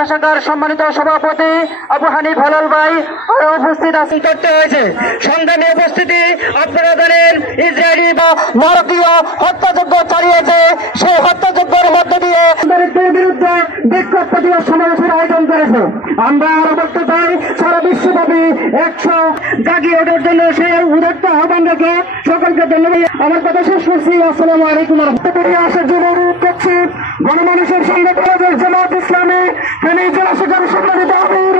জেলা শাখার সম্মানিত সভাপতি আবু হানিফ হালাল ভাই উপস্থিত আছেন করতে হয়েছে। সংগ্রামী উপস্থিতি, আপনারা জানেন ইসরায়েলি বা নারকীয় হত্যাযজ্ঞ চালিয়েছে। সেই হত্যাযজ্ঞের মধ্য দিয়ে বিরুদ্ধে বিক্ষোভ প্রতিবাদ সমাবেশের আয়োজন করেছে। আমরা আরো বলতে চাই, সারা বিশ্বব্যাপী 100 জাগিয়ে ওঠার জন্য সেই উদাত্ত আহ্বান রেখে সকলকে ধন্যবাদ। আমার কথা শেষ করছি। আসসালামু আলাইকুম। আসার জন্য অনুরোধ করছি গণমানুষের সংগঠন জামাত ইসলামী ফেনী জেলা শাখার সম্মানিত আমির